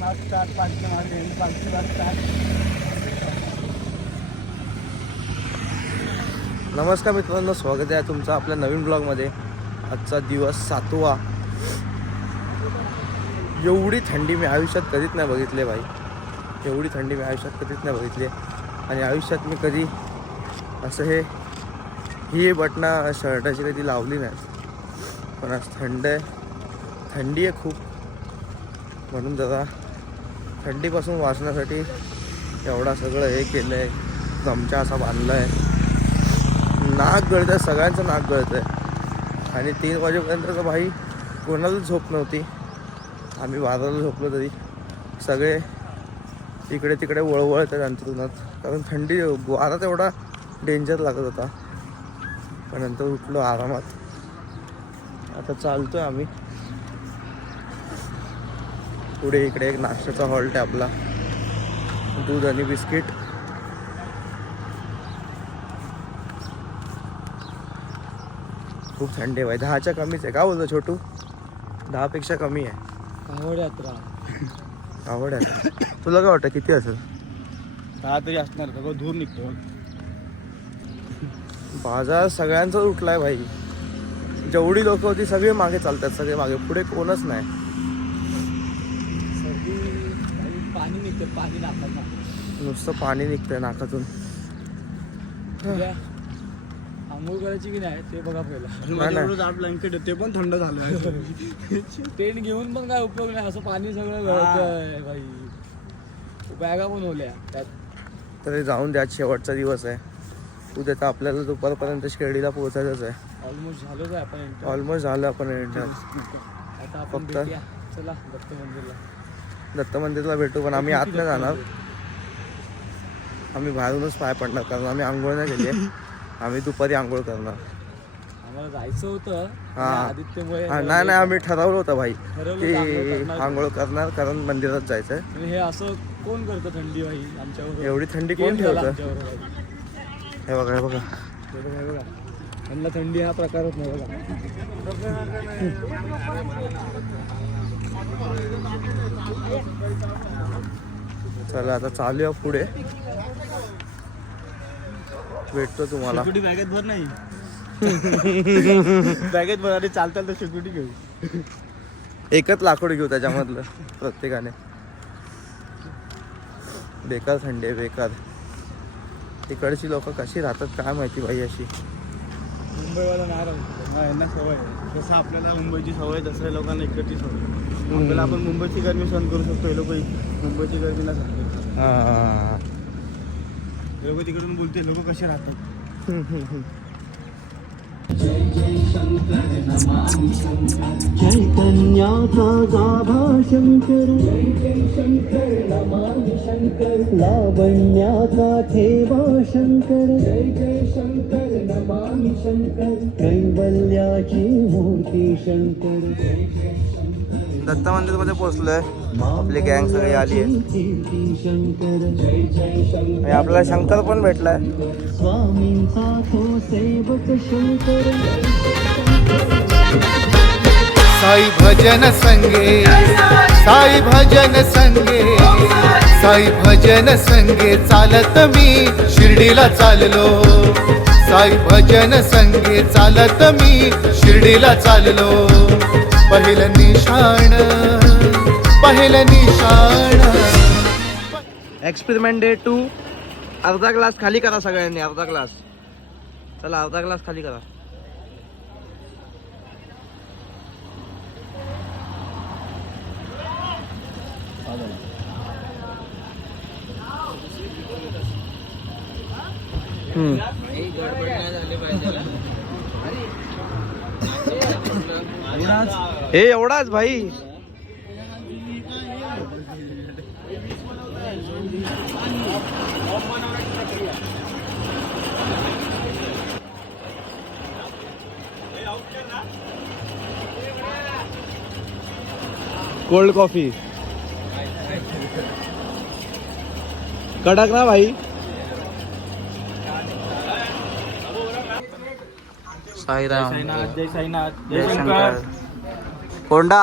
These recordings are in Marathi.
नमस्कार मित्रांनो, स्वागत आहे तुमचं आपल्या नवीन ब्लॉगमध्ये. आजचा दिवस 7वा. एवढी थंडी मी आयुष्यात कधीच नाही बघितली भाई. एवढी थंडी मी आयुष्यात कधीच नाही बघितली आणि आयुष्यात मी कधी असं ही बटणं शर्टाची कधी लावली नाही. पण आज थंडी आहे खूप, म्हणून जरा थंडीपासून वाचण्यासाठी एवढा सगळं हे केलं आहे. गमछा असा बांधला आहे. नाक गळतं आहे, सगळ्यांचं नाक गळतं आहे. आणि 3 वाजेपर्यंत तर भाई कोणालाच झोप नव्हती. आम्ही 12ला झोपलो तरी सगळे इकडे तिकडे वळवळत आहेत अंथरुणात, कारण थंडी वारा तेवढा डेंजर लागत होता. पण नंतर उठलो आरामात. आता चालतो आहे आम्ही पुढे. इकडे एक नाश्त्याचा हॉल्ट आहे आपला, दूध आणि बिस्किट. खूप थंडी आहे भाई. 10च्या कमीच आहे. का बोलतो छोटू? 10पेक्षा कमी आहे. आवड यात्रा आवड आहे. तुला काय वाटतं किती असेल? 10 तरी असणार. सगळं धूर निघतो. बाजार सगळ्यांचाच उठलाय भाई. जेवढी लोक होती सगळे मागे चालतात, सगळे मागे, पुढे कोणच नाही. पाणी निघतं, पाणी नाकात, नुसतं पाणी निघतंय नाकातून. आंघोळ करायची की नाही ते बघा नाही. पहिला. ब्लँकेट ते पण थंड झालं. टेंट घेऊन पण काय उपयोग नाही, असं पाणी सगळं गळतंय भाई. बॅगा पण ओल्या त्यात. तरी जाऊन द्या, शेवटचा दिवस आहे. उद्या तर आपल्याला दुपारपर्यंत शिर्डीला पोहोचायचंच आहे. ऑलमोस्ट झालोच आहे आपण. ऑलमोस्ट झालं आपण एंटर. आता आपण फक्त भेटूया. चला दत्त मंदिरला. दत्त मंदिरला भेटू, पण आम्ही आत नाही जाणार. आम्ही बाहेरूनच पाय पडणार, कारण आम्ही आंघोळ नाही केली आहे. आम्ही दुपारी आंघोळ करणार. आम्हाला जायचं होतं. हा. आदित्यमुळे नाही, आम्ही ठरवलं होतं भाई ठरवलं की होतं आंघोळ करणार, कारण मंदिरात जायचं आहे. आणि हे असं कोण करतं थंडी भाई आमच्यावर? एवढी थंडी कोण ठेवतं? आमच्यावर भाई. हे बघा, हे बघा. हे बघा, त्यांना थंडी हा प्रकारच नाही बघा. चला आता चालूया पुढे. भेटतो तुम्हाला. सिक्युरिटी बॅगेत भर नाही. बॅगेत भर आणि चालता तर सिक्युरिटी घेऊ. एकच लाकूड घेऊ त्याच्यामधलं प्रत्येकाने. बेकार थंडी आहे, बेकार. तिकडची लोक कशी राहतात काय माहिती भाई. अशी मुंबईवाला नाही राहू, यांना सवय आहे. जसं आपल्याला मुंबईची सवय तसं लोकांना इकडची सवय. आपल्याला आपण मुंबईची गरमी सहन करू शकतो, हे लोक मुंबईची गरमी ना सहन करू शकतो. लोक तिकडून बोलते लोक कसे राहतात. चैतन्याचा गाभा शंकर, लावण्याचा ठेवा शंकर, कैवल्याची मूर्ती शंकर. दत्त मंदिर मध्ये पोहोचलोय. आपली गँग सगळी आली आहे आणि आपल्याला शंकर पण भेटलाय. स्वामींचा तो सेवक शंकर. साई भजन संगे, साई भजन संगे, साई भजन संगे चालत मी शिर्डीला चाललो. साई भजन संगे चालत मी शिर्डीला चाललो. पहिलं निशाण, पहिलं निशाण. Experiment day 2. अर्धा ग्लास खाली करा सगळ्यांनी, अर्धा ग्लास. चला अर्धा ग्लास खाली करा. हे एवढाच भाई. कोल्ड कॉफी कडक ना भाई. साईराम, जय साईनाथ, जय शंकर. होंडा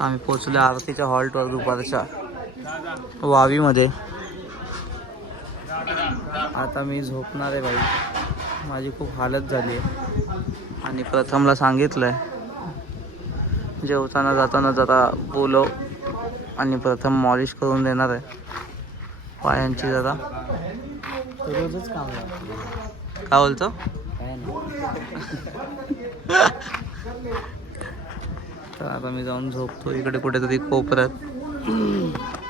आम्ही पोचलो आरतीच्या हॉल्टवर दुपारच्या वावीमध्ये. आता मी झोपणार आहे भाई, माझी खूप हालत झाली आहे. आणि प्रथमला सांगितलं आहे जेवताना जाताना जरा बोलव, आणि प्रथम मॉलिश करून देणार आहे पायांची जरा. रोजच काम काय बोलतो? काय तर आता मी जाऊन झोपतो इकडे कुठेतरी कोपऱ्यात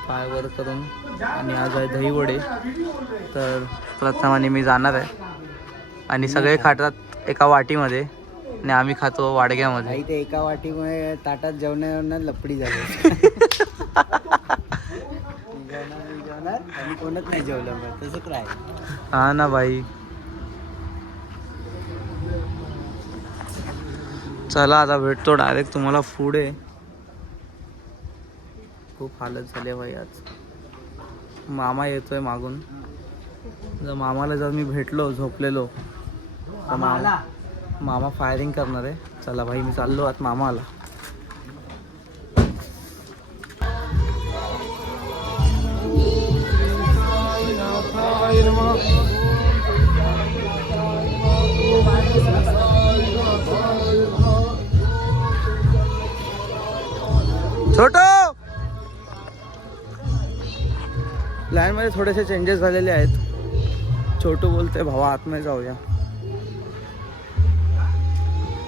पाय वर करून. आणि आज आहे दहीवडे, तर प्रथम आणि मी जाणार आहे आणि सगळे खातात एका वाटीमध्ये आणि आम्ही खातो वाडग्यामध्ये. ते एका वाटीमुळे ताटात जेवणार लपडी झाली. जेवणार आणि कोणच नाही जेवलं, तसं काय. हा ना भाई. चला आता भेटतो डायरेक्ट तुम्हाला पुढे. खूप हालत झाली भाई आज. मामा येतोय मागून. जर मामाला जर मी भेटलो झोपलेलो तर मामा फायरिंग करणार आहे. चला भाई मी चाललो आता मामाला. छोटो प्लॅन मध्ये थोडेसे चेंजेस झालेले आहेत. छोटू बोलतोय भावा आतमध्ये जाऊया,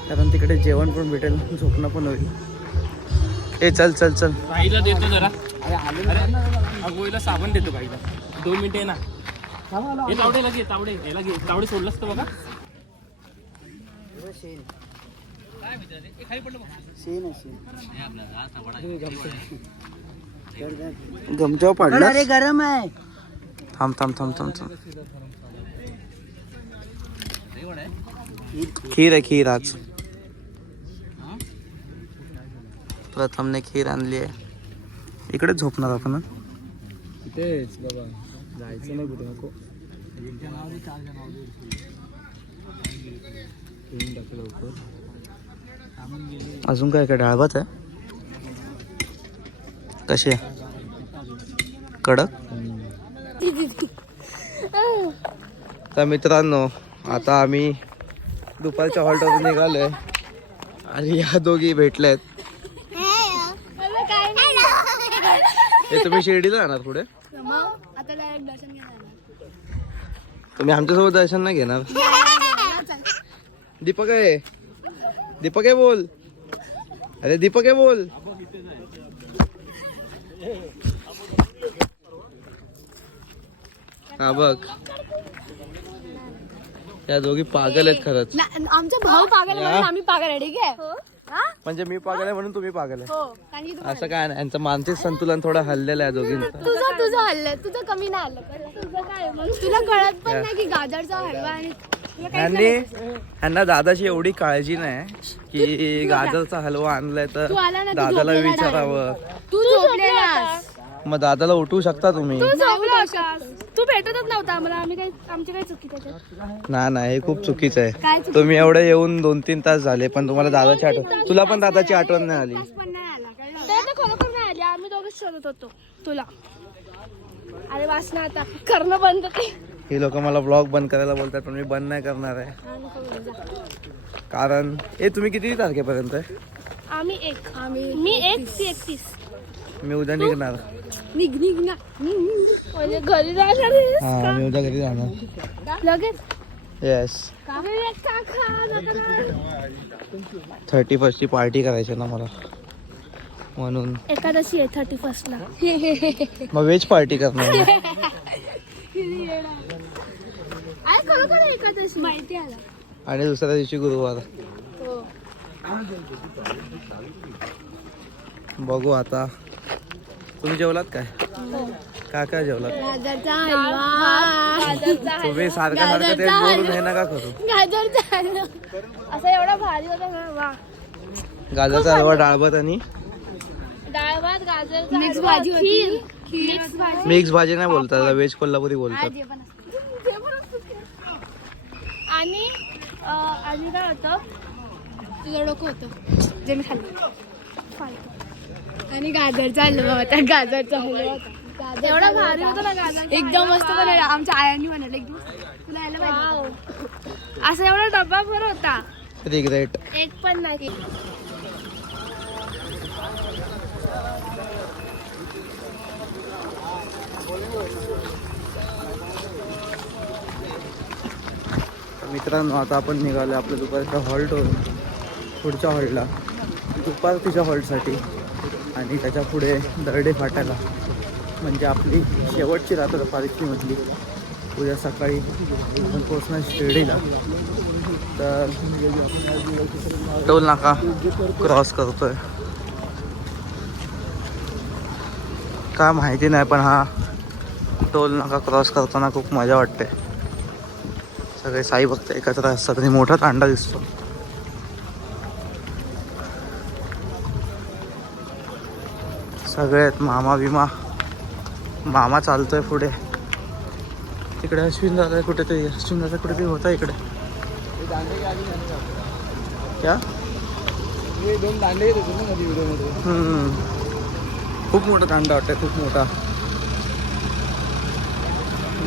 कारण तिकडे जेवण पण भेटेल, झोपणं पण होईल. ए चल चल चल. बाईला देतो जरा. अगोईला साबण देतो बाईला. 2 मिनिटं ना. हे तावडेला घे, याला घे. तावडे सोडलंस तर बघा. गमच्यावर पडला. अरे गरम आहे. थांब थांब थांब थांब थांब. खीर आहे, खीर आज प्रथमने खीर आणली आहे. इकडे झोपणार आपण हं? तेच बाबा, जायचं नाही कुठे. नको अजून काय काय डाळ भात आहे. कशी आहे? कडक. तर मित्रांनो आता आम्ही दुपारच्या हॉल्टवरून निघालोय आणि या दोघी भेटल्यात. हे तुम्ही शिर्डीला जाणार पुढे? तुम्ही आमच्यासोबत दर्शन नाही घेणार? दीपक आहे, दीपक आहे बोल. अरे दीपक आहे बोल. हा बघ, या दोघी पागल आहेत खरंच. आमचा भाऊ पागल आहे म्हणून आम्ही पागल आहे. ठीक आहे. म्हणजे मी पागल आहे म्हणून तुम्ही पागल आहे हो, कारण की तू असं काय नाही. यांचं मानसिक संतुलन थोडं हल्लेलं आहे दोघींचं. तुझं हल्लं, तुझं कमी नाही हल्लं. तुझं काय मग तुला कळत पण नाही की गाजरचा हलवा आणि तुला काहीच नाही. यांना दादाची एवढी काळजी नाही की गाजरचा हलवा आणलाय तर तू आला ना, तू दादाला झोपलेला विचारावं. तू झोपलेलास. मग दादाला उठवू शकता तुम्ही. तू झोपला होतास. तू भेटतच नव्हता आम्हाला. आमची काही चुकी त्याच्यात. नाही हे खूप चुकीचं काय आहे. चुकीचं? तुम्ही एवढे येऊन 2-3 तास झाले पण तुम्हाला दादाची आठवण, तुला पण दादाची आठवण नाही आली. पण नाही आला. तर खरोखर नाही आली. आम्ही दोघंच शोधत होतो तुला. अरे वासना आता करणं बंद कर. ही लोक मला ब्लॉग बंद करायला बोलतात पण मी बंद नाही करणार आहे. कारण तुम्ही किती तारखेपर्यंत आहे? मी 1 ते 31. मी उद्या निघणार. निघ ना. म्हणजे घरी जाणार आहेस हा का? मी उद्या घरी जाणार. लगेच येस. अरे काका, 31st ची पार्टी करायची ना मला, म्हणून. एकादशी आहे 31 ला. मग व्हेज पार्टी करणार मी. आज खरोखर एकादशी माहिती आला. आणि दुसऱ्या दिवशी गुरुवार. हो. बघू आता. तुम्ही जेवलात काय? काय जेवलात? गाजरचा हलवा. तुम्ही सारखं तेच बोलून हे नका करू. गाजरचा हलवा असा एवढा भारी होता ना. वा. गाजरचा हलवा, डाळ भात आणि डाळ भात, गाजरचा मिक्स भाजी होती. मिक्स भाजी. मिक्स भाजी नाही बोलतात, व्हेज कोल्हापुरी बोलतात. आणि काय होतं, तुझं डोकं होतं जे मी खाल्लं. आणि गाजरचा हलवा होता. गाजरचा हलवा होता एवढा भारी होता ना गाजर. एकदम मस्त बनवला. आमच्या आयांनी बनवलं एकदम. तुला यायला पाहिजे. असा एवढा डब्बा भर होता. रिग्रेट. एक पण नाही. मित्रांनो आता आपण निघालो आपल्या दुपारच्या हॉल्टवरून पुढच्या हॉल्टला, दुपारच्या हॉल्टसाठी, आणि त्याच्या पुढे दर्डे फाटायला, म्हणजे आपली शेवटची रात्र पालखीमधली. उद्या सकाळी आपण पोचणार शिर्डीला. तर टोल नाका क्रॉस करतोय. काय माहिती नाही, पण हा टोल नाका क्रॉस करताना खूप मजा वाटते. सगळे साई भक्त एकत्र असतात आणि मोठा तांडा दिसतो. सगळ्यात मामा बिमा. मामा चालतोय पुढे. तिकडे अश्विन दादा कुठेतरी, अश्विन दादा कुठेतरी होता इकडे. क्या 2 दांडे येत होते ना मध्ये व्हिडिओमध्ये. खूप मोठा तांडा वाटतंय, खूप मोठा.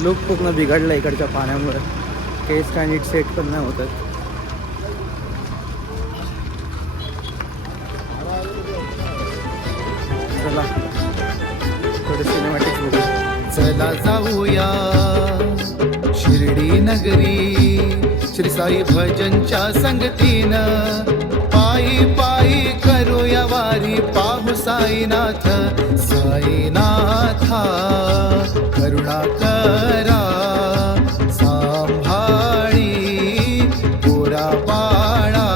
लुक पूर्ण बिघडला इकडच्या पाण्यामुळे. केस काय नीट सेट पण नाही होत. चला थोडे सिनेमॅटिक्स बघू. चला जाऊया शिर्डी नगरी, श्री साई भजनच्या संगतीनं. पायी पायी करूया वारी, पाहू साईनाथ. साईनाथा करुणा करा, सांभाळी पोरा बाळा.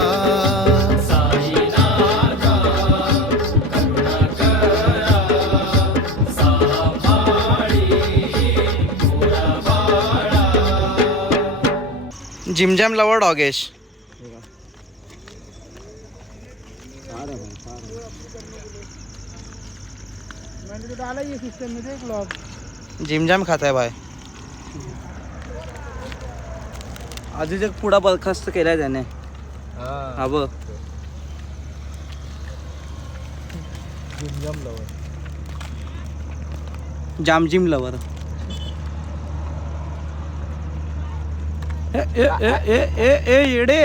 जिमजॅम लवर डॉगेश. जिमजॅम खाताय भाई. आधीच एक पुढा बरखास्त केलाय त्याने. हा बघ. जामजिम लवर. ए येडे.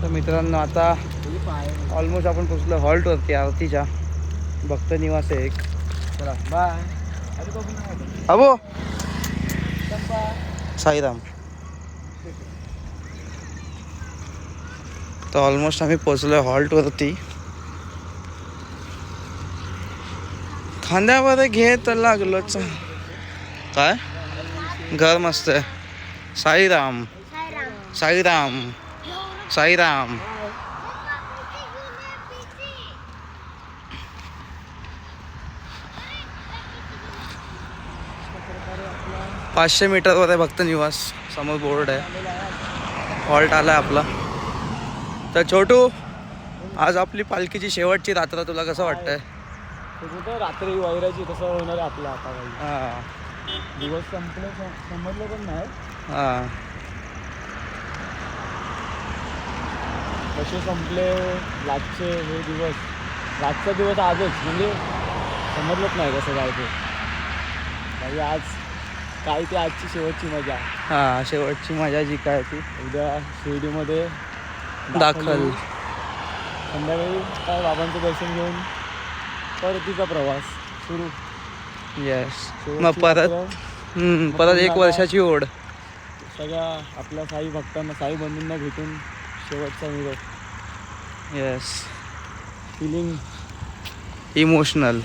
तर मित्रांनो आता ऑलमोस्ट आपण पोचलो हॉल्टवरती. आरतीच्या भक्त निवास आहे एक. चला बाय. अबो साईराम. तर ऑलमोस्ट आम्ही पोचलोय हॉल्टवरती. खांद्यावर घेत लागलोच. काय घर मस्त आहे. साईराम साईराम साईराम. पाचशे मीटरवर आहे भक्त निवास. समोर बोर्ड आहे. हॉल्ट आला आहे आपला. तर छोटू, आज आपली पालखीची शेवटची रात्र. तुला कसं वाटतंय? कुठं रात्री वैराची तसं होणार आहे आपलं आता. हां दिवस संपले समजलं पण नाही. हां कसे संपले रातचे हे दिवस. रातचा दिवस आजच म्हणजे समजलंच नाही कसं काय ते. म्हणजे आज काय ते आजची शेवटची मजा. हां शेवटची मजा जी काय ती उद्या शिर्डीमध्ये दाखल. संध्याकाळी काय बाबांचं दर्शन घेऊन परतीचा प्रवास सुरू. येस. शेवटची मग परत रात्र परत एक वर्षाची ओढ. सगळ्या आपल्या साई भक्तांना, साई बंधूंना भेटून शेवटचा निरोप. येस. Feeling emotional.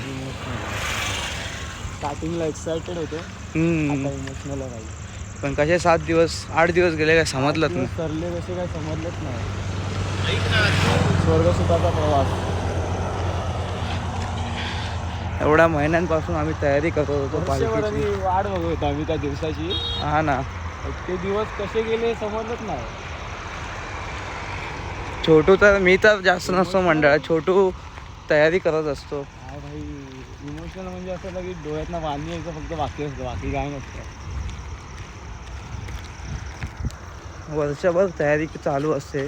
स्टार्टिंगला एक्सायटेड होतो, आता इमोशनल आहे. पण कसे 7 दिवस 8 दिवस गेले काय समजलंच नाही. सरले कसे काय समजलंच नाही. स्वर्गसुखाचा प्रवास. एवढ्या महिन्यांपासून आम्ही तयारी करत होतो पालखीची. वर्षभराची वाट बघत होतो आम्ही त्या दिवसाची. हा ना. ते दिवस कसे गेले समजलंच नाही. छोटू तर, मी तर जास्त नसतो मंडळात. छोटू तयारी करत असतो. काय भाई इमोशनल म्हणजे असं की डोळ्यातनं पाणी यायचं फक्त बाकी असतं, बाकी काय नसतं. वर्षभर तयारी चालू असते.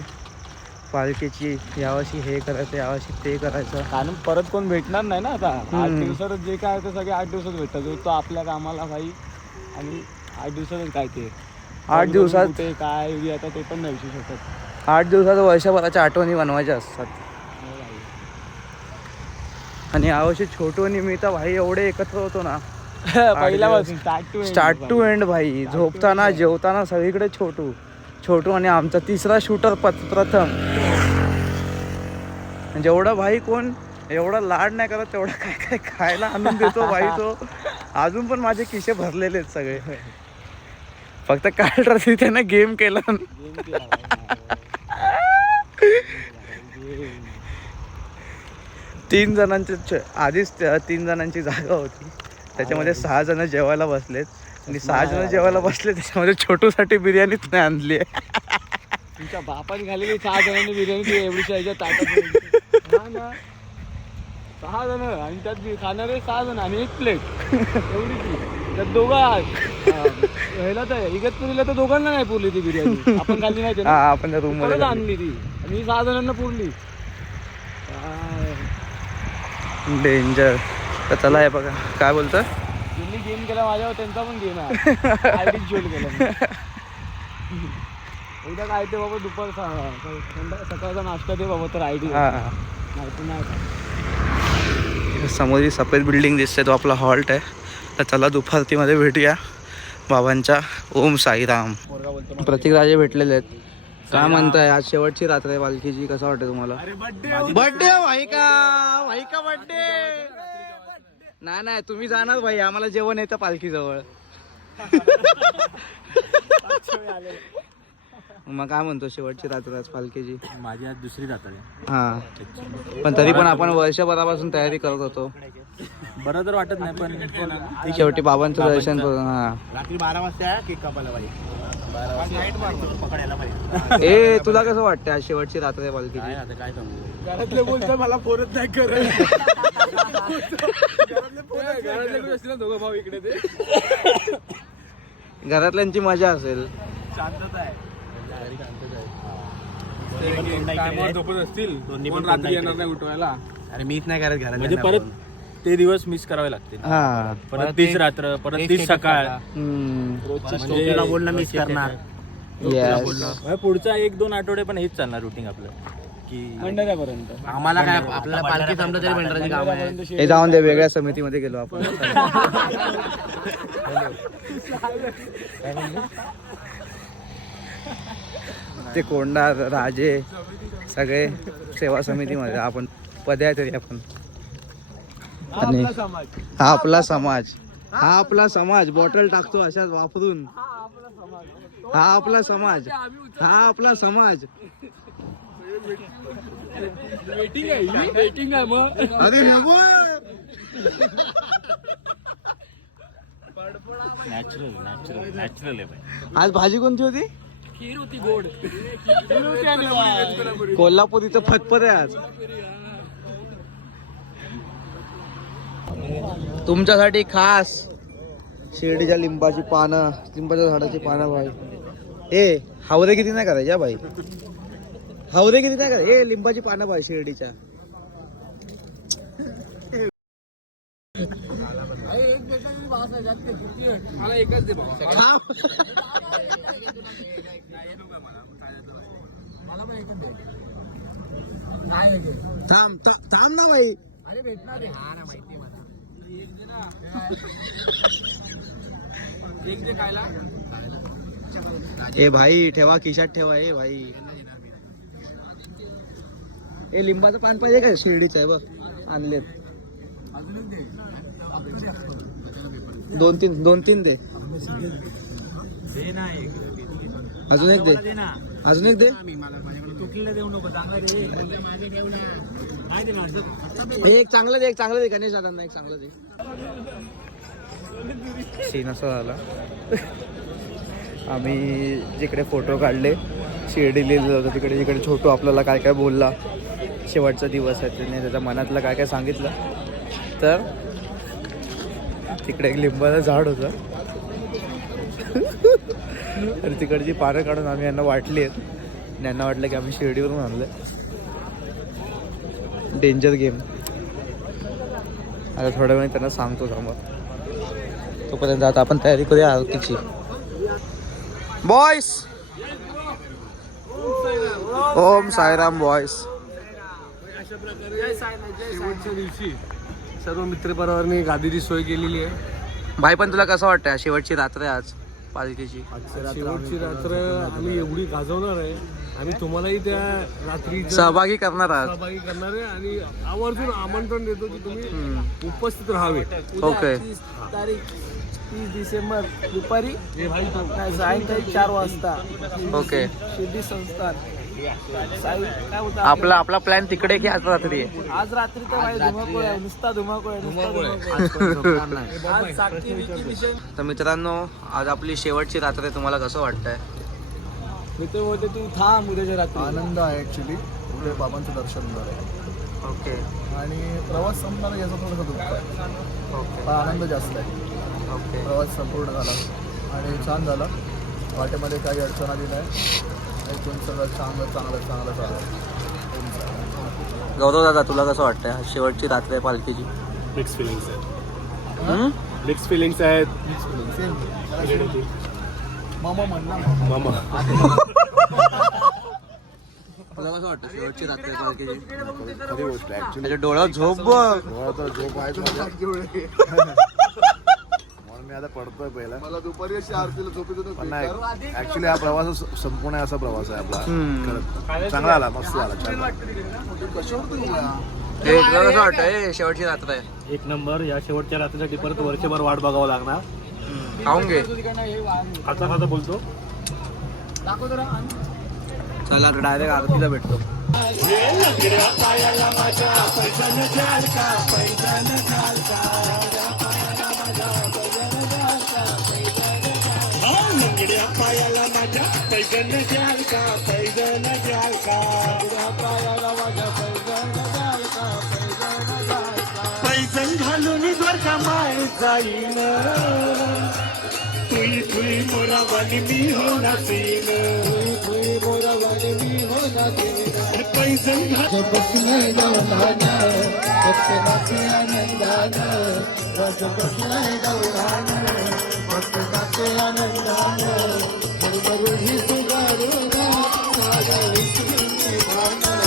पालखीची यावर्षी हे करायचं, यावर्षी ते करायचं. कारण परत कोण भेटणार नाही ना आता. 8 हम्म. दिवसातच जे काय ते सगळे 8 दिवसात भेटतात. तो आपल्या कामाला भाई आणि 8 दिवसातच काय ते 8 दिवसात कुठे काय एवढी आता ते पण नाही विसरू शकत. 8 दिवसात वर्षभराच्या आठवणी बनवायच्या असतात. आणि यावर्षी छोटू आणि मी तर भाई एवढे एकत्र होतो ना पहिल्यापासून स्टार्ट टू एंड भाई. झोपताना जेवताना सगळीकडे छोटू आणि आमचा तिसरा शूटर प्रथम. जेवढा भाई कोण एवढा लाड नाही करत तेवढा काय काय खायला आणून देतो भाई तो. अजून पण माझे किशे भरलेले आहेत सगळे. फक्त काल रात्री त्यानं गेम केला. 3 जणांचे आधीच 3 जणांची जागा होती. त्याच्यामध्ये 6 जण जेवायला बसलेत आणि 6 जण जेवायला बसले. त्याच्यामध्ये छोटूसाठी बिर्याणीच नाही आणली आहे. तुमच्या बापाने खाल्लेली 6 जणांनी बिर्याणी एवढी शाहीच्या ताटात. हा ना 6 जण आणि त्यात खाणारे 6 जण आणि 1 प्लेट एवढी. त्यात दोघं ह्याला तर इगतपुरीला तर दोघांना नाही पुरली ती बिर्याणी. आपण खाल्ली नाही ते ना. आपण रूम मध्ये आणली ती आणि 6 जणांना पुरली. डेंजर. तर चला हे बघा काय बोलतं. ज्यांनी गेम केला माझ्यावर त्यांचा पण गेम आहे. आयडी जोड केला. एकदा काय ते बाबा दुपार सकाळचा नाश्ता दे बाबा तर आयडी नाही तर नाही. समोर सफेद बिल्डिंग दिसते तो आपला हॉल्ट आहे. तर चला दुपारतीमध्ये भेटूया बाबांच्या. ओम साईराम. प्रतीक राजे भेटलेले आहेत. काय म्हणताय आज शेवटची रात्र आहे पालखीची. कसं वाटतं तुम्हाला. बर्थडे भाई का बर्थडे. नाही तुम्ही जाणार भाई. आम्हाला जेवण येतं पालखी जवळ. मग काय म्हणतो शेवटची रात्र आज पालखीची. माझी आज दुसरी रात्र आहे. हा पण तरी पण आपण वर्षभरापासून तयारी करत होतो. बरं तर वाटत नाही पण शेवटी बाबांचं दर्शन करून. हा रात्री 12 वाजता केक कापायला पाहिजे. ए तुला कसं वाटतं आज शेवटची रात्र आहे पालखीची. आता काय सांगू. घरातले बोलतात मला पोरत नाही करत. दोघं भाऊ इकडे ते घरातल्यांची मजा असेल. शांतता आहे. झोपत असतील कोण रात्री येणार नाही उठवायला. अरे मीच नाही करत घरात. म्हणजे परत ते दिवस मिस करावे लागतील. हा परत 30 रात्र परत 30 सकाळ. रोजची बोलणं मिस करणार. Yes. पुढचा 1-2 आठवडे पण हेच चालणार रुटीन आपलं की भंडाऱ्यापर्यंत. आम्हाला काय आपल्याला पालखी संपलं तरी भंडाराची काम आहे. हे जाऊन दे. वेगळ्या समितीमध्ये गेलो आपण. ते कोंडा राजे सगळे सेवा समितीमध्ये. आपण पद्या तरी आपण. आणि हा आपला समाज. बॉटल टाकतो अशाच वापरून. हा आपला समाज. वेटिंग आहे मग. अरे नको. नॅचरल आहे भाई. आज भाजी कोणती होती. खीर होती गोड. कोल्हापुरीचं फतफत आहे आज. तुमच्यासाठी खास शिर्डीच्या लिंबाच्या झाडाची पानं भाई. ए हावरे किती नाही करायच्या भाई. हावरे किती नाही करायचे. ए लिंबाची पानं भाई शिर्डीच्या. मला एकच दे बाबा. मला पण एकच दे. थांब ना भाई. अरे भेटणार आहे. हा ना माहिती मला. एक दे खायला. ए भाई ठेवा खिशात ठेवा. ए भाई ए लिंबाचं पान पाहिजे काय. शिर्डीचं आहे बघ आणलेत. अजून दे. 2-3 दे. अजून एक दे. तुटलेलं देऊ नको. एक चांगलं दे गणेश दादांना एक चांगलं दे. सीन असा झाला. आम्ही जिकडे फोटो काढले शिर्डी लिहिलं होतं तिकडे छोटू आपल्याला काय काय बोलला. शेवटचा दिवस आहे त्याने त्याच्या मनातलं काय काय सांगितलं. तर तिकडे एक लिंबाचं झाड होतं. आणि तिकडची पानं काढून आम्ही यांना वाटली आहेत. त्यांना वाटलं की आम्ही शिर्डीवरून आणलं. Danger game. आता थोड्या वेळाने त्यांना सांगतो समोर. तोपर्यंत आता आपण तयारी करूया आरतीची. Boys Om Sairam boys. शेवटच्या दिवशी सर्व मित्रपरिवारांनी गादीची सोय केलेली आहे. भाई पण तुला कसं वाटतं शेवटची रात्र आहे आज पालखीची? शेवटची रात्र आम्ही एवढी गाजवणार आहे आणि तुम्हालाही त्या रात्री सहभागी करणार आहात? सहभागी करणार आहे आणि आवर्जून आमंत्रण देतो की तुम्ही उपस्थित राहावे. ओके. तारीख 30 डिसेंबर दुपारी सायंकाळी 4 वाजता ओके. शिर्डी संस्थान काय होतं आपला प्लॅन तिकडे की आज रात्री आहे? आज रात्री तर भाई धुमाकूळ आहे, नुसता धुमाकूळ आहे. आज साक्षी विकी विषय. तर मित्रांनो आज आपली शेवटची रात्र आहे. तुम्हाला कसं वाटतंय? मित्र होते तू थांब उद्याच्या रात्री. आनंद आहे ॲक्च्युली. उद्या बाबांचं दर्शन होणार आहे ओके. आणि प्रवास संपणार याचा थोडासा दुःख आहे. ओके. पण आनंद जास्त आहे. ओके. प्रवास संपूर्ण झाला आणि छान झाला. वाटेमध्ये काही अडचण आली नाही. एकदम सगळं चांगलं चालू आहे. गौरव दादा तुला कसं वाटतंय आज शेवटची रात्र आहे पालखीची? मिक्स फिलिंग्स आहेत. मिक्स फिलिंग्स आहेत. मामा म्हणणार मामा तुला कसं वाटतं शेवटची रात्र आहे पालखीची? खरी गोष्ट आहे ऍक्च्युली. त्याच्या डोळ्यात झोप बघ. झोप आहे म्हणून मी आता पडतोय पहिला. मला दुपारी अशी आरतीला झोपेत पण नाही ऍक्च्युली हा प्रवास संपूर्ण असा प्रवास आहे आपला. खरंच चांगला आला, मस्त आला, छान आला. हे तुला कसं वाटतंय शेवटची रात्र आहे? एक नंबर. या शेवटच्या रात्रीसाठी परत वर्षभर वाट बघावं लागणार. खाऊन घे. आता खाता बोलतो. चला डायरेक्ट आरतीला भेटतो. पैजण घालून द्वारका माय जाईन, तुई तुई मोरा वाली मी हो नाचीन, तुई मोरा वाली मी हो नाचीन. पैजण घालून बसलाय डोलानं, बसनाचे आनंदानं, बसलाय डोलानं, बसनाचे आनंदानं, बरोबर ही सुगारून सागर विसरून निभानं,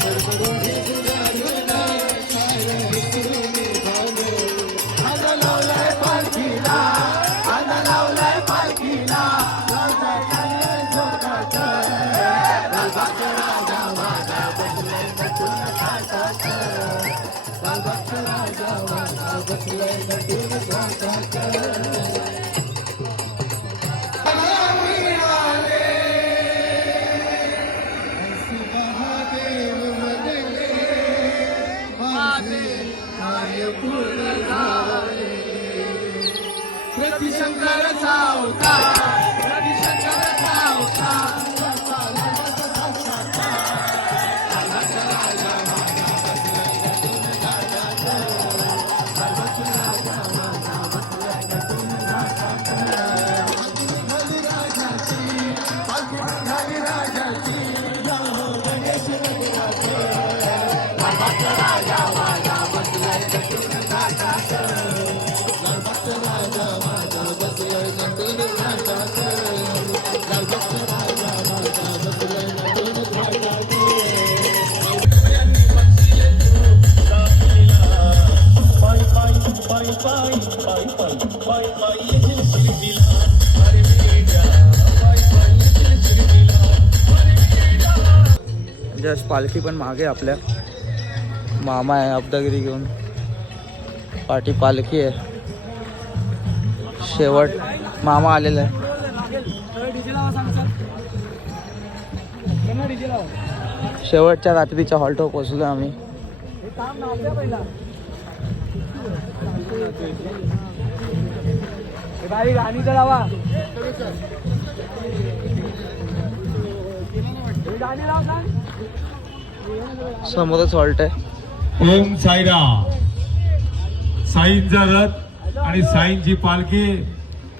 बरोबर ही सुगारून सागर विसरून निभानं. आला लावलाय पालखीला, आला लावलाय पालखीला, लावलाय काळे झोकाचं, लालबागचा राजा माझा बसलाय नटून घाटाचं, लालबागचा राजा माझा बसलाय नटून घाटाचं. जस्ट पालखी पण मागे आपल्या मामा आहे अब्दागिरी घेऊन. पाठी पालखी आहे. शेवट मामा आलेला आहे. शेवटच्या रात्रीच्या हॉल्टवर पोहोचलो आम्ही. गाणीचा लावा. समोरच हॉल्ट आहे. ओम साईराम. साईंचा रथ आणि साईंची पालखी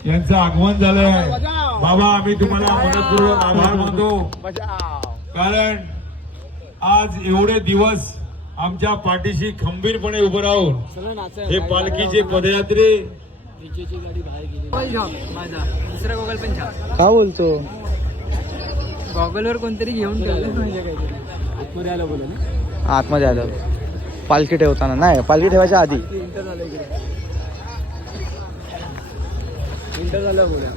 यांचं आगमन झालंय. बाबा आम्ही तुम्हाला मनपूर्वक आभार मानतो. कारण आज एवढे दिवस आमच्या पाठीशी खंबीरपणे उभं राहून हे पालखीचे पदयात्रे दुसरा गॉगल पण छान. का बोलतो गॉगलवर कोणतरी घेऊन ठेवलं म्हणजे काहीतरी आलं बोला ना. आतमध्ये आलं पालखी ठेवताना नाही पालखी ठेवायच्या आधी इंटर झालं इकडे. इंटर झालं बोला.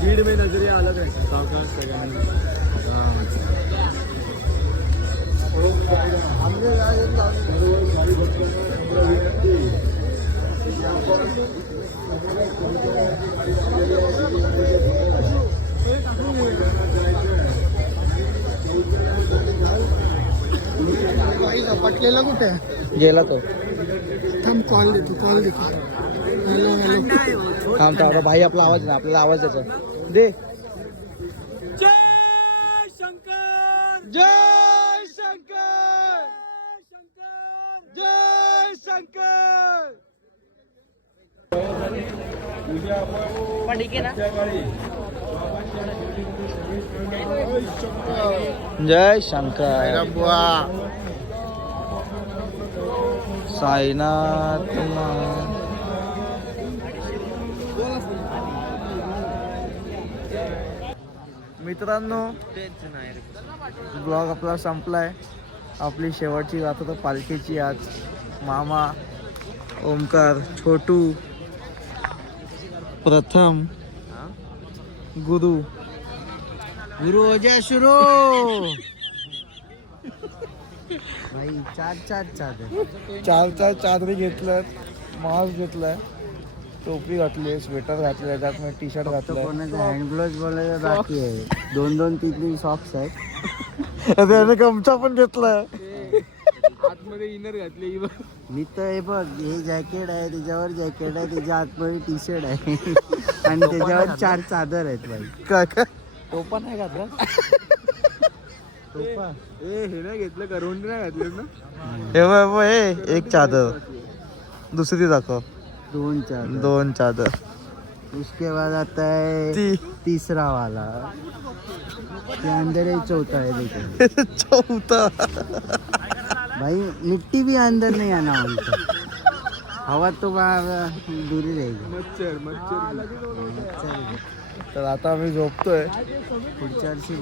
भीड़ में नजरिया अलग है. सावकाश सगळ्यांनी. पटलेला कुठे गेला तो थांब कॉल देतो हॅलो हॅलो थांब थांब भाई आपला आवाज नाही आपल्याला आवाज द्यायचा दे जय शंकर. जय शंकर शंकर. जय शंकर जय शंकर साईनाथ मित्रांनो ब्लॉग आपला संपलाय. आपली शेवटची गाथा तर पालखीची आज. मामा, ओमकार, छोटू, प्रथम, गुरु हो जा शुरू. भाई चार चादरी घेतल्यात, मास्क घेतलाय, टोपी घातली, स्वेटर घातले, त्यात मी टी शर्ट घातलं. हँड ग्लोव्ह बोलायचं बाकी आहे. 2-3 सॉक्स आहेत. त्याने गमछा पण घेतलाय. आतमध्ये इनर घातली. मी तर हे बघ हे जॅकेट आहे, त्याच्यावर जॅकेट आहे, त्याच्या आतमध्ये टी शर्ट आहे आणि त्याच्यावर 4 चादर आहेत. भाई का टोपा नाही घातला. टोपा हे नाही घेतलं करवंडी नाही घातलं ना. हे एक चादर, दुसरी दाखव. 2 चादर. उसके बाद आता है तीसरा वाला, के अंदर ही चौथा है. देखो चौथा. भाई मिट्टी भी अंदर नहीं आना उनका. हवा तो दूरी रहेगी. मच्छर. तर आता आम्ही झोपतोय. पुढच्या वर्षी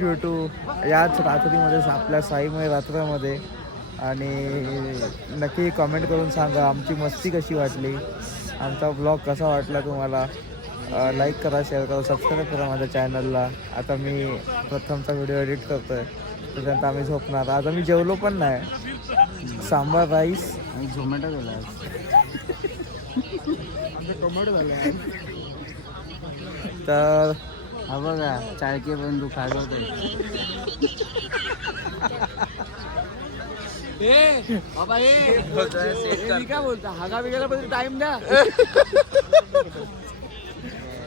भेटू याच रात्रीमध्ये आपल्या साईमय रात्रामध्ये. आणि नक्की कमेंट करून सांगा आमची मस्ती कशी वाटली, आमचा ब्लॉग कसा वाटला तुम्हाला. लाईक करा, शेअर करा, सबस्क्राईब करा माझ्या चॅनलला. आता मी प्रथमचा व्हिडिओ एडिट करतोय, त्याच्यानंतर आम्ही झोपणार. आज आम्ही जेवलो पण नाही. सांबार राईस आणि झोमॅटो झाला. तर हा बघा चाळके बंधू खाजवतो. बाबा काय बोलता हागा बिगाला पण टाइम द्या.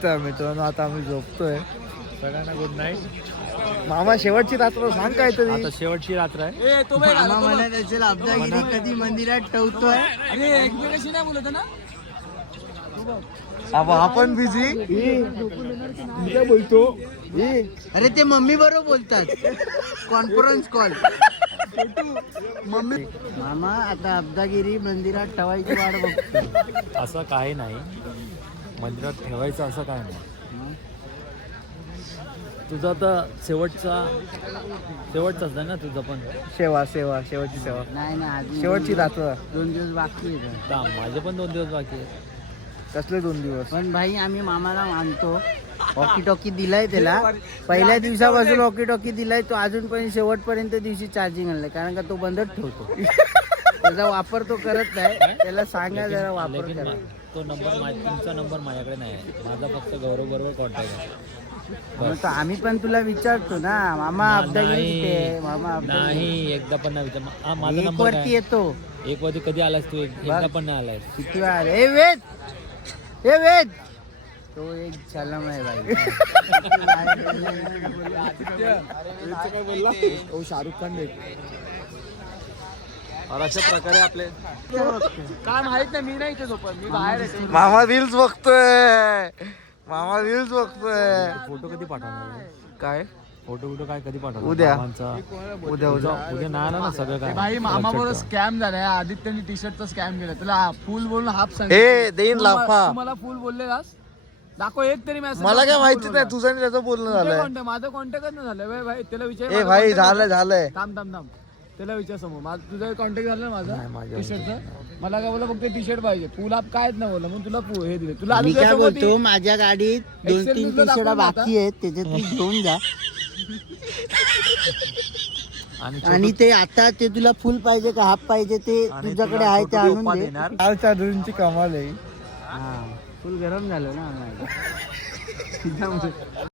तर मित्रांनो आता आम्ही झोपतोय. सगळ्यांना गुड नाईट. मामा शेवटची रात्र सांग काहीतरी. आता शेवटची रात्र आहे. मामा मला त्याची अब्दागिरी कधी मंदिरात ठेवतोय. अरे एकमेकाशी नाही बोलत ना. आपण बिझी काय बोलतो. अरे ते मम्मी बरोबर बोलतात. Conference call. मम्मी मामा आता अब्दागिरी मंदिरात ठेवायची वाट बघतो. असं काही नाही, मंदिरात ठेवायचं असं काय नाही. तुझा आता शेवटचाच आहे ना तुझं पण. शेवटची सेवा नाही शेवटची रात्र. 2 दिवस बाकी आहे. माझे पण 2 दिवस बाकी आहे. कसले 2 दिवस. पण भाई आम्ही मामाला मानतो. वॉकी टॉकी दिलाय त्याला. पहिल्या दिवसापासून वॉकी टॉकी दिलाय. तो अजूनपर्यंत शेवटपर्यंत दिवशी चार्जिंग आणलाय, कारण का तो बंदच ठेवतो. त्याचा वापर तो करत नाही. त्याला सांगा जरा वापर करा. तो नंबर तुमचा नंबर माझ्याकडे नाही आहे. माझा फक्त गौरव बरोबर कॉन्टॅक्ट आहे. तर आम्ही पण तुला विचारतो ना मामा अब्दागिरी कुठे. मामा नाही एकदा पण नाही विचार. माझा नंबर वरती येतो. 1 वाजता कधी आलास तू. एकदा पण नाही आलास. किती वेळ. हे वेद तो एक छलम आहे भाई. शाहरुख खान देख. और अशा प्रकारे आपले काय माहित नाही. मी नाही इथे झोपत, मी बाहेर येते. मामा रील्स बघतोय. मामा रील्स बघतोय. फोटो कधी पाठवणार काय फोटो काय कधी पाठवणार उद्या. मामांचा? उद्या उद्या नाही आला ना सगळं काय भाई मामाबरोबर स्कॅम झालाय. आदित्यने टी शर्टचा स्कॅम केला. तुला फुल बोलून हाफ सांग. ए देईन लाफा. मला फुल बोललेलास. दाखव एक तरी मॅसेज. मला काय माहिती नाही तुझं आणि त्याचं बोलणं झालंय. माझं कॉन्टॅक्ट झालंय भाई. त्याला विचार. ए भाई झालंय. थांब त्याला विचार समोर. तुझं कॉन्टॅक्ट झालं ना माझा टी शर्टचं. मला काय बोला फक्त टी शर्ट पाहिजे. फुल आप कायच नाही बोलला म्हणून तुला हे दिले. तुला मी काय बोलतो माझ्या गाडीत 2-3 टी शर्ट बाकी आहेत त्याच्यात घेऊन जा आणि ते आता ते तुला फुल पाहिजे का हाफ पाहिजे ते तुझ्याकडे आहे ते आणून दे. काल चादरींची कमाल आहे. फुल गरम झालं ना